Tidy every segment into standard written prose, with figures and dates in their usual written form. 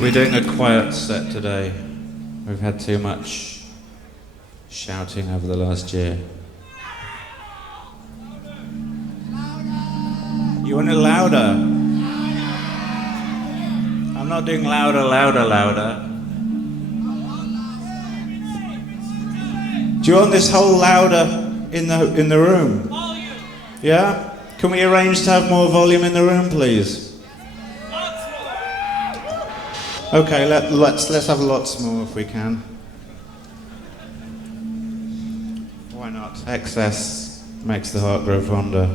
We're doing a quiet set today. We've had too much shouting over the last year. You want it louder? I'm not doing louder, louder, louder. Do you want this whole louder in the room? Yeah? Can we arrange to have more volume in the room, please? Okay, let's have lots more if we can. Why not? Excess makes the heart grow fonder.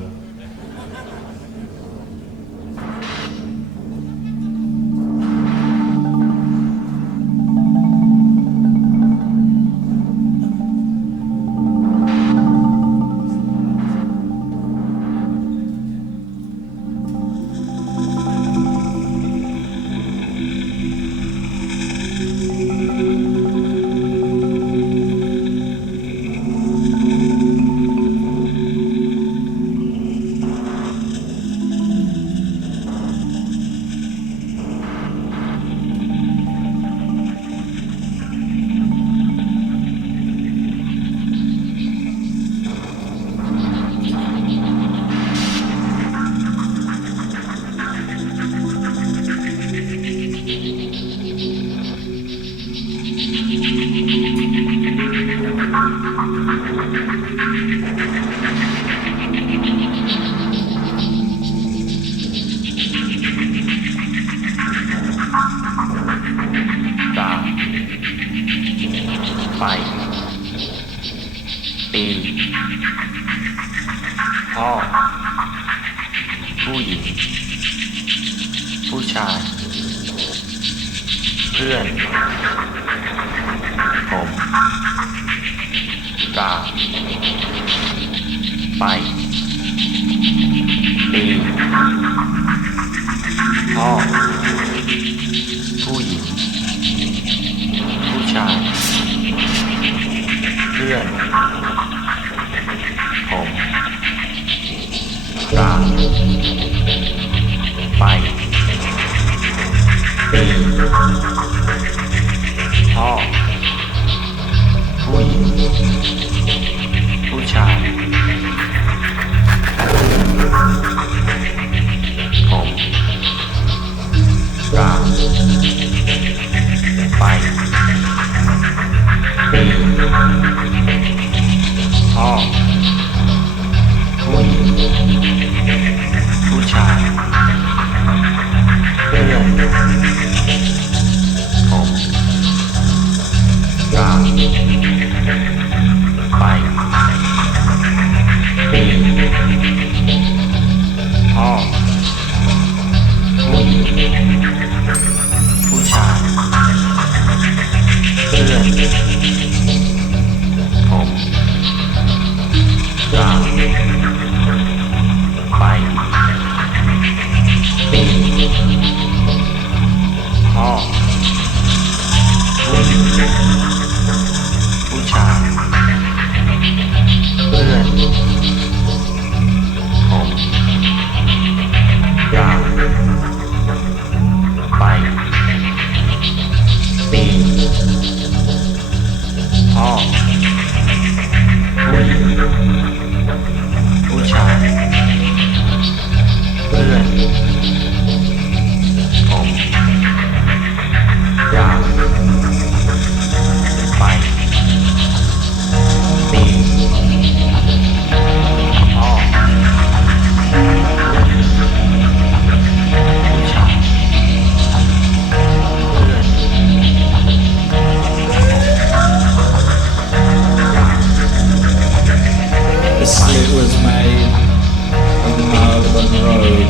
พ่อผู้หญิงผู้ชายเพื่อนผมกราบไปปีพ่อผู้หญิงผู้ชายเพื่อนผมกราบไปปีพ่อผู้หญิงผู้ชายผมกราบไปปีพ่อผู้หญิงผู้ชายเพื่อนผมกราบไปปีพ่อผู้หญิงผู้ชายเพื่อนผมกราบไปปีพ่อผู้หญิงผู้ชายเพื่อนผมกราบไปปีพ่อผู้หญิงผู้ชายเพื่อนผมกราบไปปีพ่อผู้ชายเพื่อนThe slit was made on the Marylebone Road.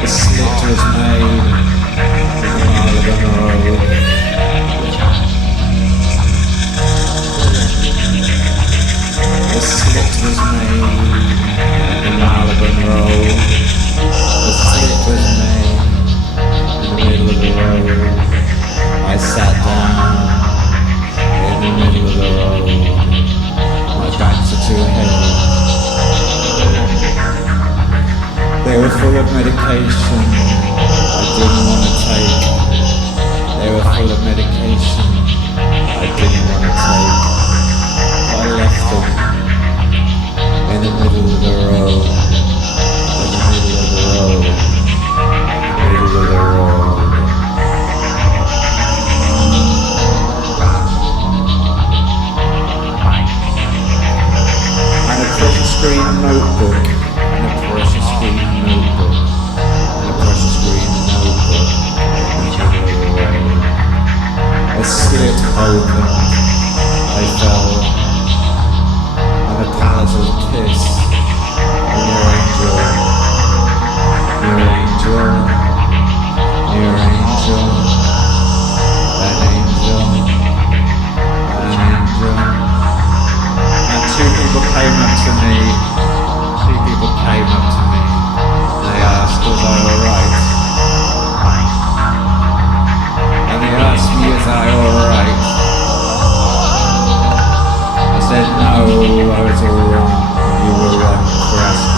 The slit was made on the Marylebone Road. The slit was made on the Marylebone Road. The slit was made in the middle of the road. I sat down in the middle of the road. My bags are too heavy. They were full of medication I didn't want to take. They were full of medication I didn't want to take. I left them in the middle of the road. In the middle of the green notebook, and a precious green notebook, and a precious green notebook in the middle of the road. A slit opened, I fell, and a pallet of piss, and your angel, your angel, your angel, an angel, an angel. And two people came up to me, and they asked, was I alright? And they asked me, is I alright? I said, no, I was all wrong, you were wrong for asking.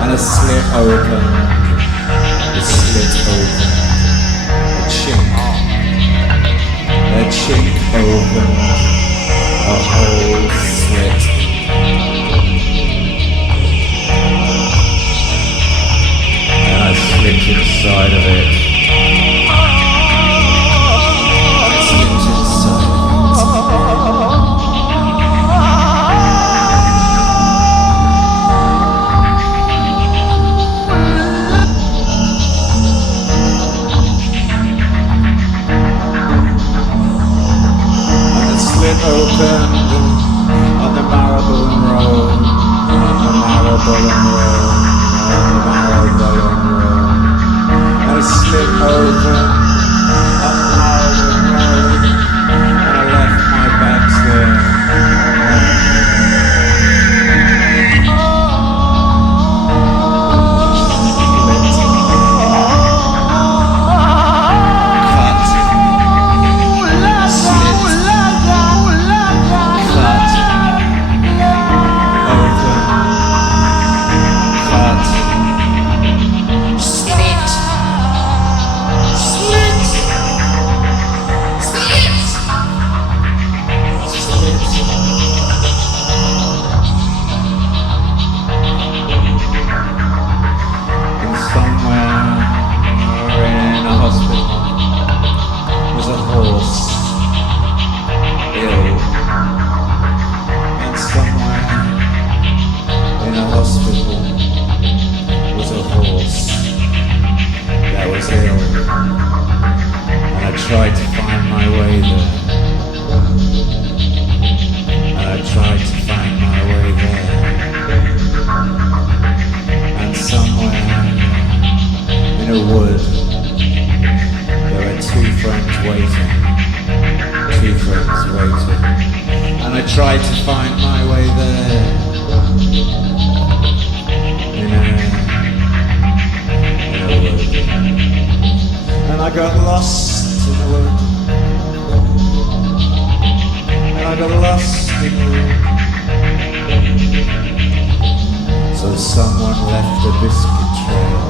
And a slit opened, a slit opened, a chink opened, a whole slit. And I slipped inside of it. I slipped inside of it. Opened on the Marylebone road, on the Marylebone road, on the Marylebone road, and a slit open on the Marylebone road, and I left my bags there. Tried to find my way there, and I tried to find my way there, and somewhere in a wood there were two friends waiting, and I tried to find my way there, in a wood, and I got lost in the wood, and I got lost in the wood. So someone left a biscuit trail.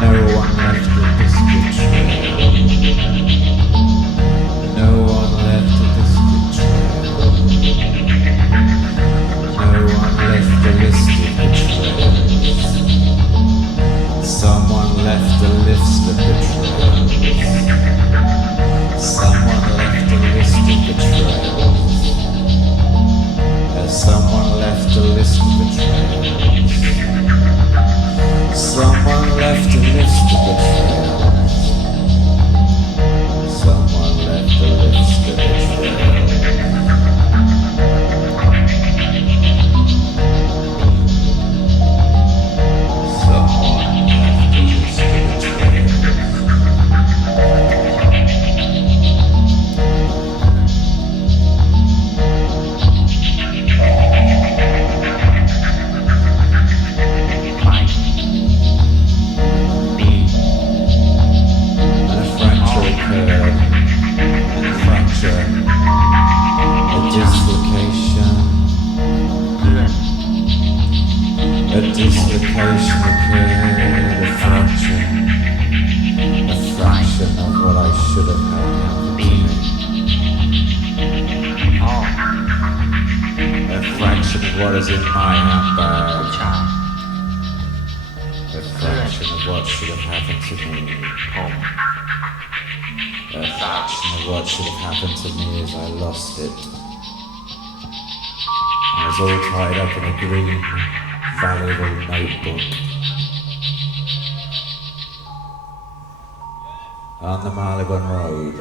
No one left a biscuit trail. No one left a biscuit trail. No one left a list of betrayals. Someone left a list of betrayals. Someone left a list of betrayals. Someone left a list of betrayals. Someone left a list of betrayals. Someone left a list of betrayals. A dislocation occurred, a fraction of what I should have had happen to me. A fraction of what is in my handbag. A fraction of what should have happened to me. ผม And what should have happened to me is I lost it. I was all tied up in a green, valuable notebook. On the Marylebone Road.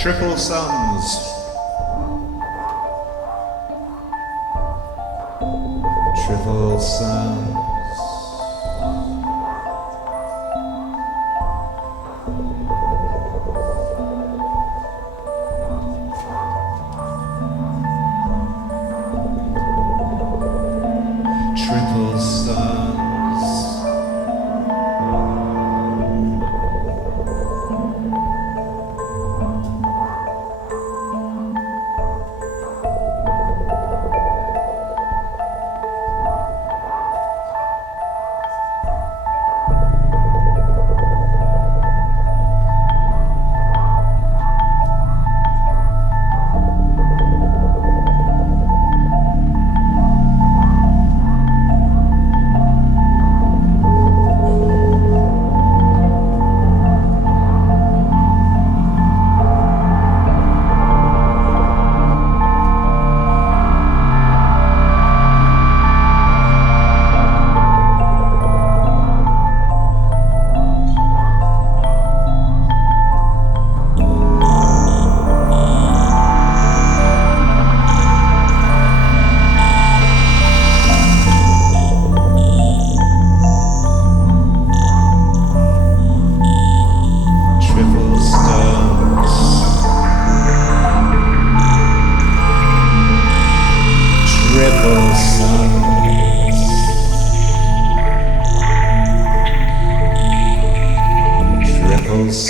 Triple sums. Triple sums. Triple sums.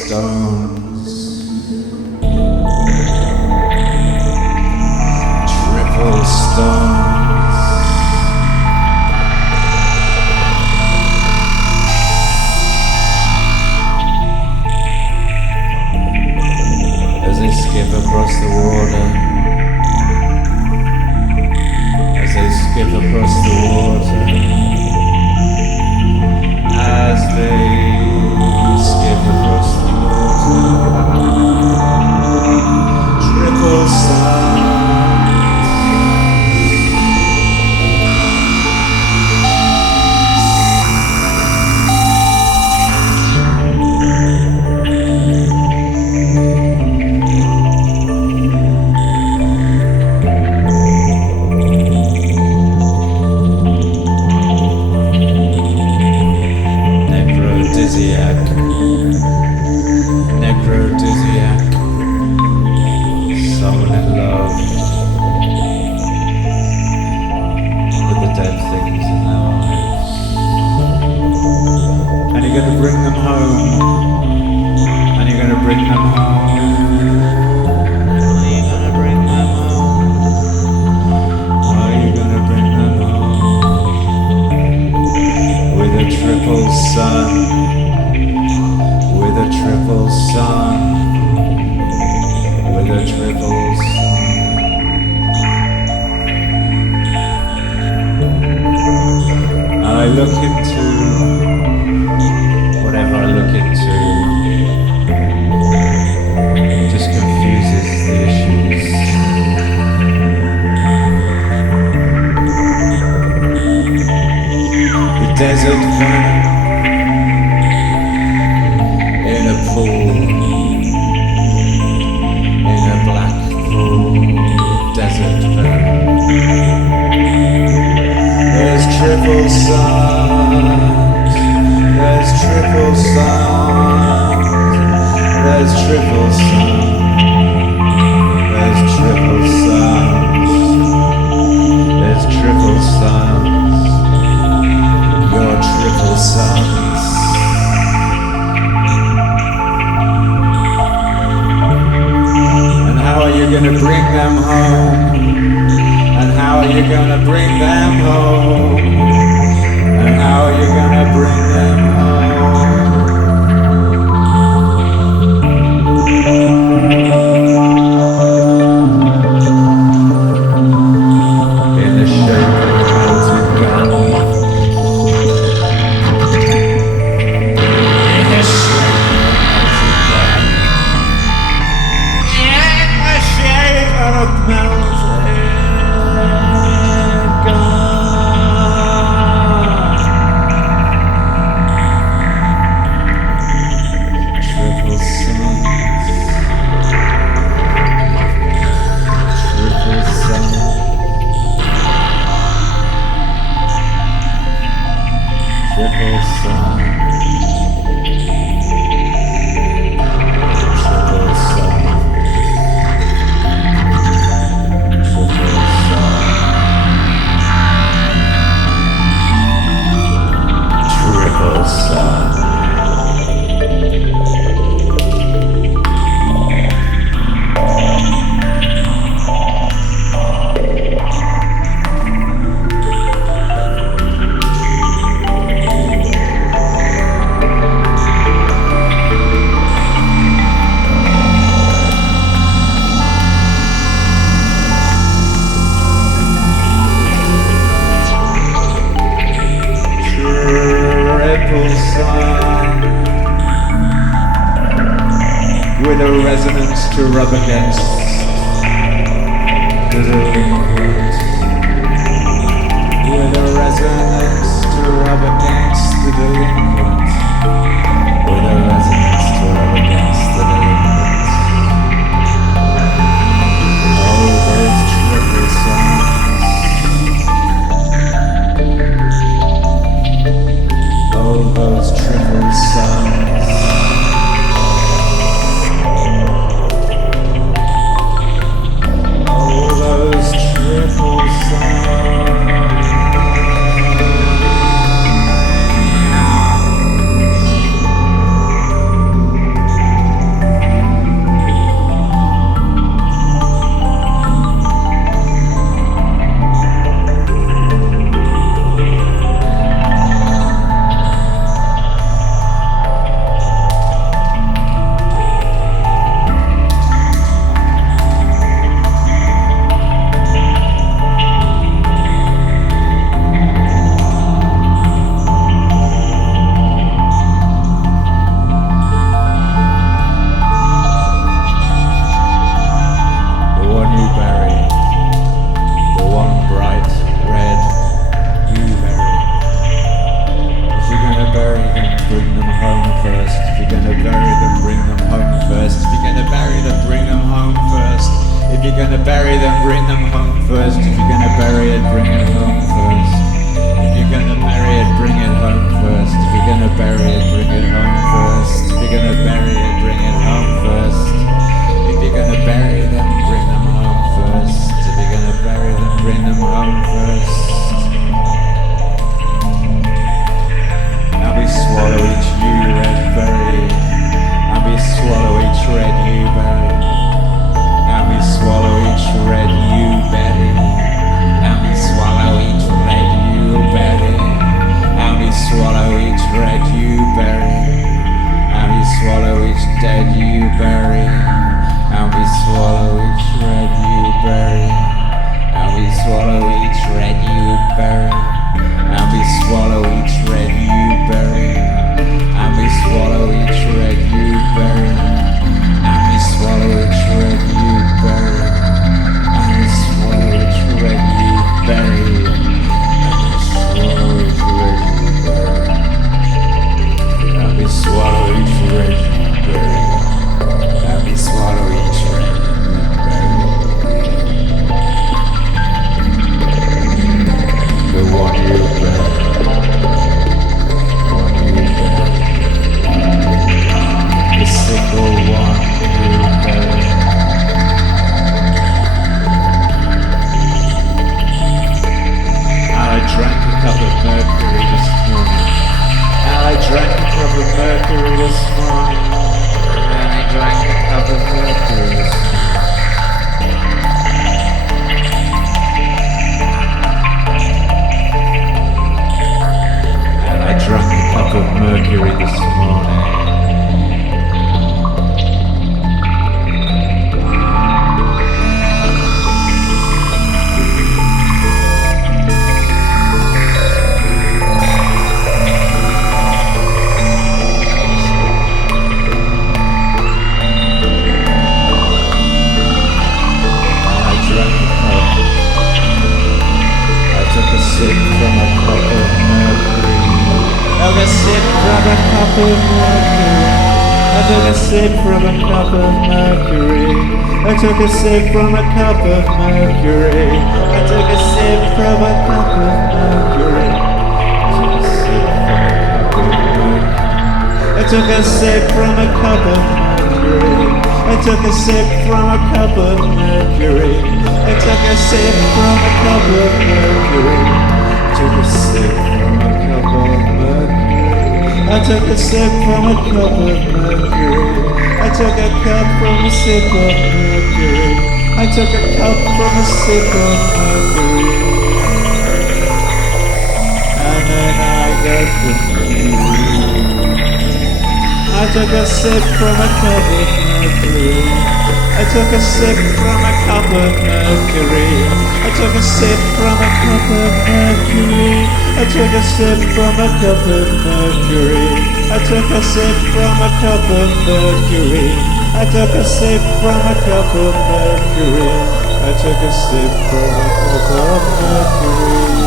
Stones, triple stones, as they skip across the water, as they skip across the water, as they skip across the triple sun. Necrodisiac, someone in love with the dead things in their lives. And you're going to bring them home. And you're going to bring them home. Are you going to bring them home? Are you going to bring them home? With a triple sun. With a triple sun, with a triple sun. I look into whatever I look into, it just confuses the issues. The desert venom in a pool, in a black pool, desert venom. There's triple sun. There's triple sun. There's triple sun. There's triple suns. There's triple suns. Your triple suns. And how are you gonna bring them home? And how are you gonna bring them home? And how are you gonna bring them home? In the shape of a melted gun. In the shape of a melted gun. In the shape of a melted gun. Triple suns. Triple suns. Triple sun. Triple sun. Triple sun. Triple sun. Triple sun. With a resonance to rub against the delinquent. With a resonance to rub against the delinquent. With a resonance to rub against the delinquent. Oh, those triple suns. Oh, those triple suns. Oh, those triple suns. The one you bury, the one bright red you bury. If you're gonna bury them, bring them home first. If you're gonna bury them, bring them home first. If you're gonna bury them, bring them home first. If you're gonna bury them, bring them home first. If you're gonna bury it, bring it home first. If you're gonna bury it, bring it home first. If you're gonna bury it, bring it home first. If you're gonna bury it, bring it home first. If you're gonna bury them, bring them home first. If you're gonna bury them, bring them home first. And we swallow each you red berry. And we swallow each red you berry. And we swallow each red you berry. And we swallow each red you berry. And we swallow each red you berry. And we swallow each dead you berry. And we swallow each red you berry. And we swallow each red you berry. And we swallow each red you berry. And we swallow each red you berry. And we swallow each red you berry. And we swallow each red you berry. And we swallow each red you berry. And we swallow each red you berry. The one you bury. The one you bury. sip from a cup of mercury. Took a sip from a cup of mercury. I took a sip from a cup of mercury. I took a sip from a cup of mercury. I took a sip from a cup of mercury. I took a sip from a cup of mercury. I took a sip from a cup of mercury. I took a sip from a cup of mercury. Took a sip from a cup of mercury. I took a sip from a cup of mercury. I took a cup from a sip of mercury. I took a cup from a sip of mercury. And then I got confused. I took a sip from a cup of mercury. I took a sip from a cup of mercury. I took a sip from a cup of mercury. I took a sip from a cup of mercury. I took a sip from a cup of mercury. I took a sip from a cup of mercury. I took a sip from a cup of mercury.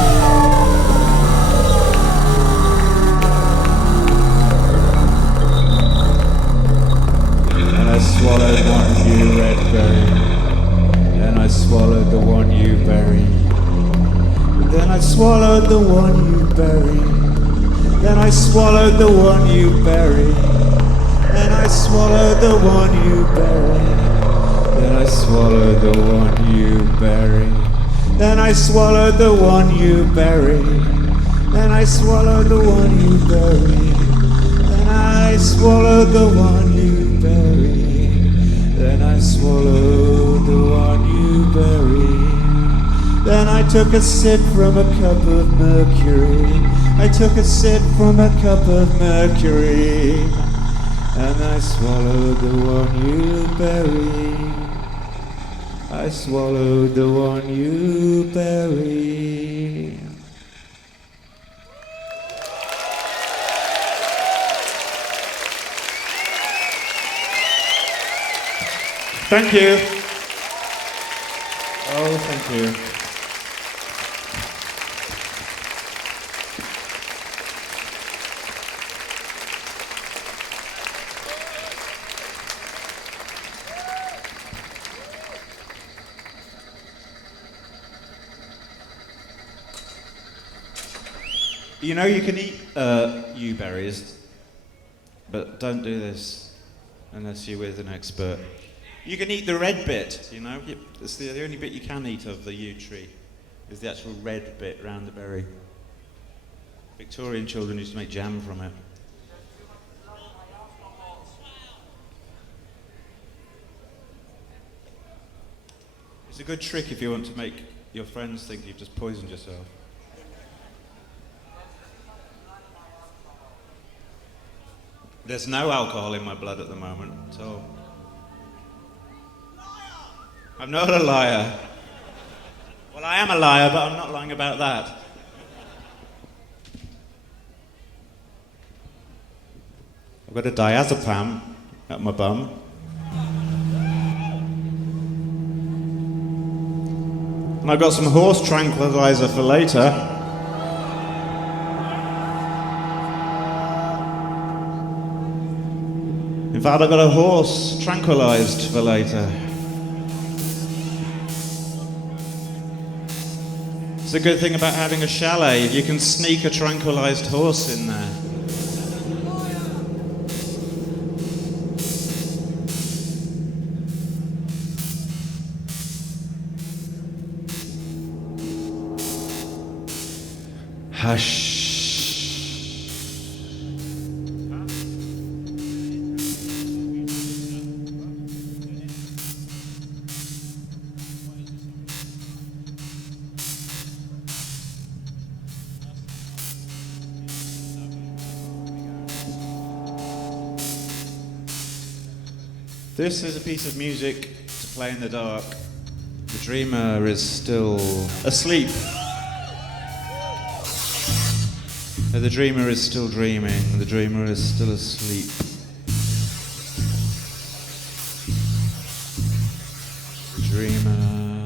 I swallowed one new red berry. Then I swallowed the one you buried. Then I swallowed the one you buried. Then I swallowed the one you buried. Then I swallowed the one you buried. Then I swallowed the one you buried. Then I swallowed the one you buried. Then I swallowed the one you buried. Then I swallowed the one you buried. Then I swallowed the one you buried. Then I took a sip from a cup of mercury. I took a sip from a cup of mercury. And I swallowed the one you buried. I swallowed the one you buried. Thank you. Oh, thank you. You know you can eat yew berries, but don't do this unless you're with an expert. You can eat the red bit, you know. It's the only bit you can eat of the yew tree, is the actual red bit round the berry. Victorian children used to make jam from it. It's a good trick if you want to make your friends think you've just poisoned yourself. There's no alcohol in my blood at the moment, so... I'm not a liar. Well, I am a liar, but I'm not lying about that. I've got a diazepam at my bum. And I've got some horse tranquilizer for later. In fact, I've got a horse tranquilized for later. It's a good thing about having a chalet. You can sneak a tranquilized horse in there. Hush. This is a piece of music to play in the dark. The dreamer is still asleep. The dreamer is still dreaming. The dreamer is still asleep. The dreamer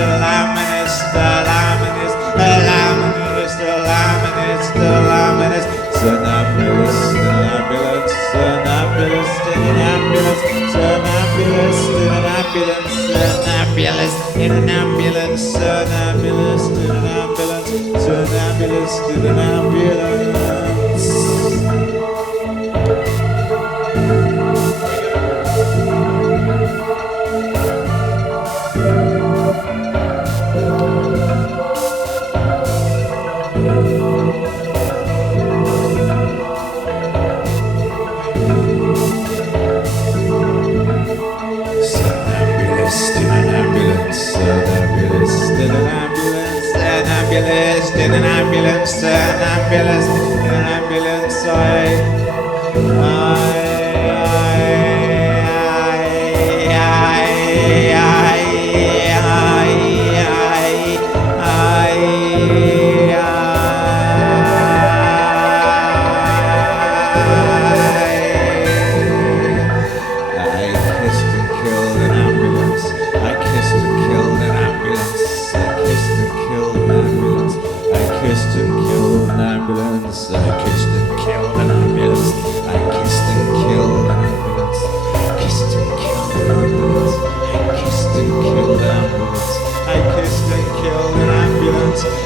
Somnambulist in an ambulance, somnambulist in an ambulance, somnambulist in an ambulance, somnambulist in an ambulance, somnambulist in an ambulance, somnambulist in an ambulance. Somnambulist in an ambulance, somnambulist in an ambulance, somnambulist in an ambulance, somnambulist in an ambulance.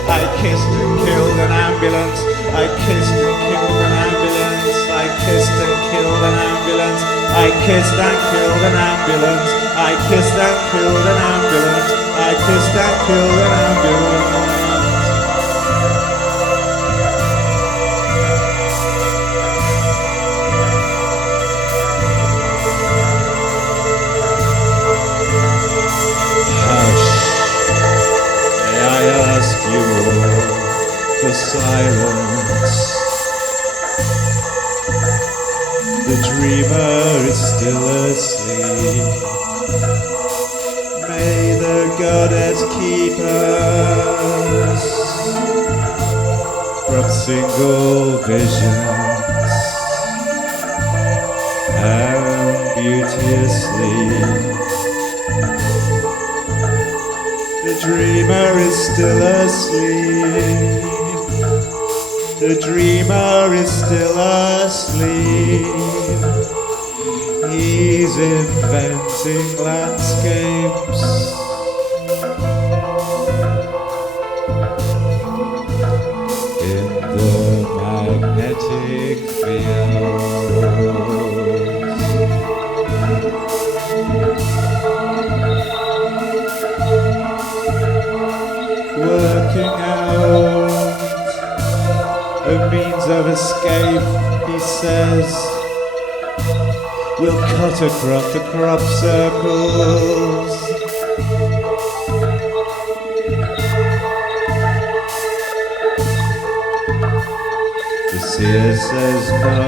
I kissed and killed an ambulance. I kissed and killed an ambulance. I kissed and killed an ambulance. I kissed and killed an ambulance. I kissed and killed an ambulance. Hush, may I ask you for silence? The dreamer is still asleep. May the goddess keep us from single visions and beauteous sleep. The dreamer is still asleep. The dreamer is still asleep. He's inventing landscapes. In the magnetic fields. Working out a means of escape, he says. We'll cut across the crop circles. The seer says no,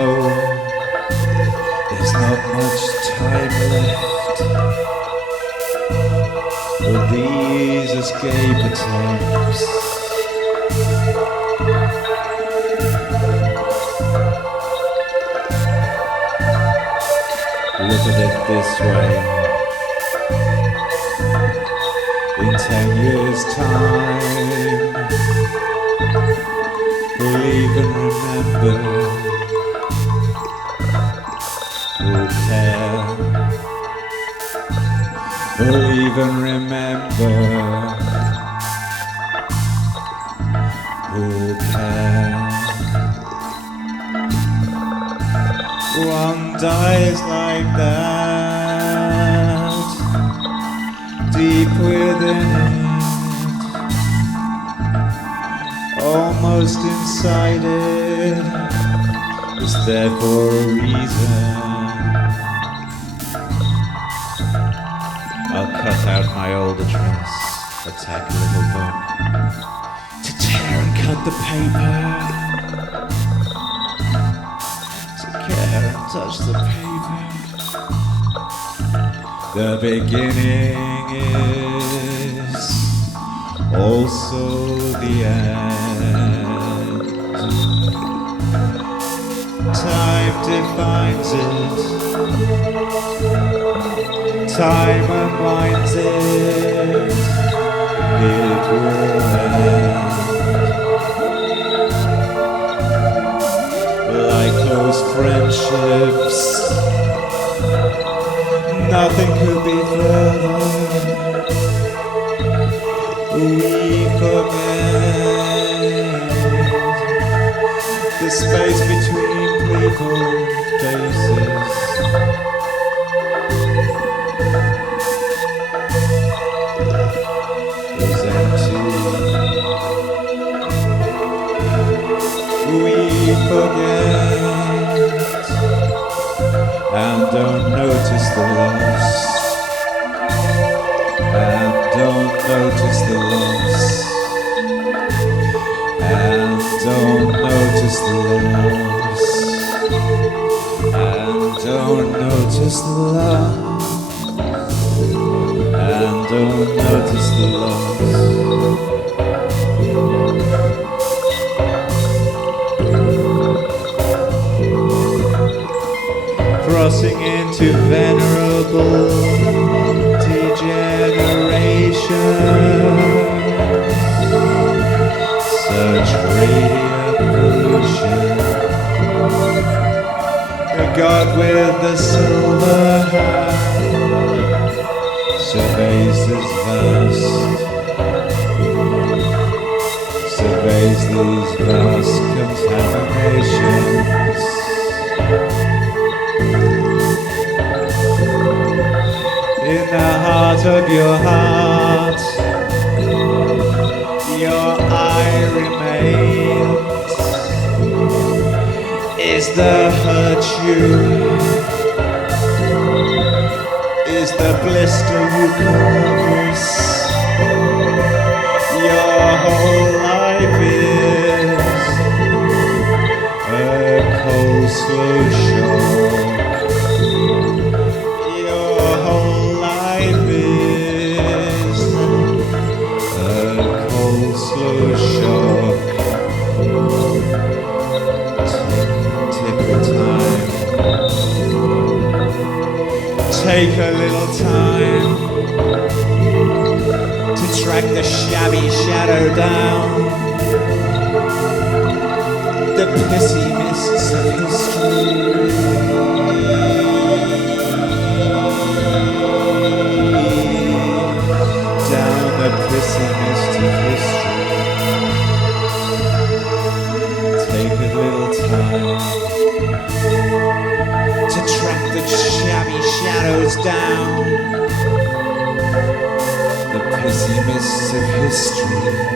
there's not much time left for these escape attempts. Look at it this way. In 10 years' time, we'll even remember who'll care. We'll even remember who'll care. One dies like that, deep within it, almost inside it, is there for a reason. I'll cut out my old address, a tacky little book, to tear and cut the paper. Touch the paper. The beginning is also the end. Time defines it. Time unwinds it. will end. Like close friendships, nothing could be further. We forget the space between playful faces. Is empty. We forget and don't notice the loss, and don't notice the loss, and don't notice the loss, and don't notice the loss, and don't notice the loss. Crossing into venerable degeneration, such radiant pollution. A god with the silver hand surveys this vast, surveys these vast contaminations. In the heart of your heart, your eye remains. Is the hurt you? Is the blister you cause? Your whole life is a cold, slow shock. Slow shock. Take your time. Take a little time to track the shabby shadow down. The pissy mists of history. Down the pissy mist of history. Take a little time to track the shabby shadows down. The pissy mists of history.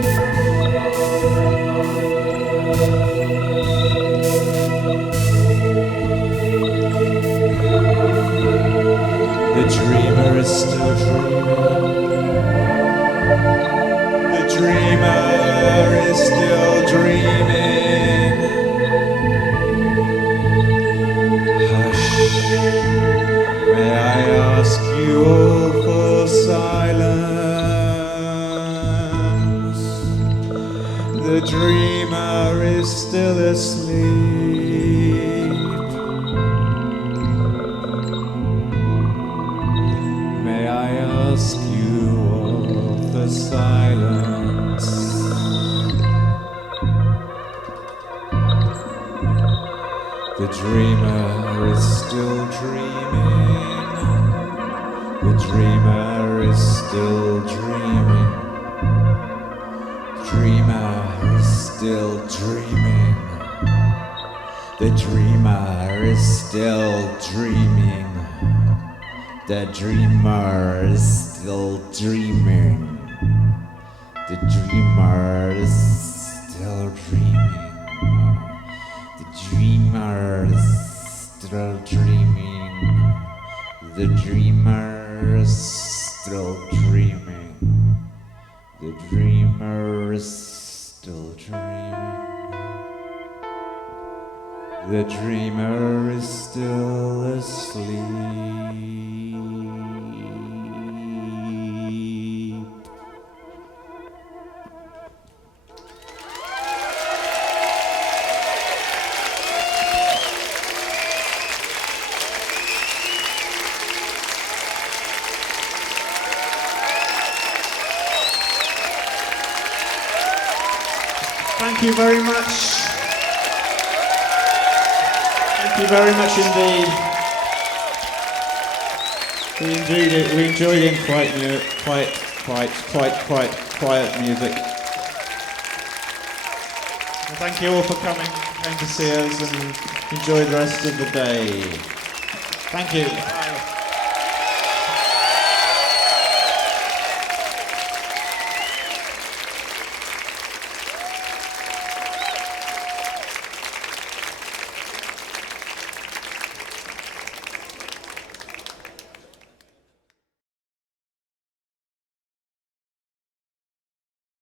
The dreamer is still dreaming. The dreamer is still dreaming. Hush, may I ask you all for silence? The dreamer is still asleep. May I ask you all for silence? The dreamer is still dreaming. The dreamer is still dreaming. Dreamer is still dreaming. The dreamer is still dreaming. The dreamer is still dreaming. The dreamer is still dreaming. The dreamer is still dreaming. The dreamer is still dreaming. The dreamer is still dreaming. The dreamer is still asleep. Thank you very much. Thank you very much indeed. We enjoyed it in quite quiet music. And thank you all for came to see us, and enjoy the rest of the day. Thank you. Bye.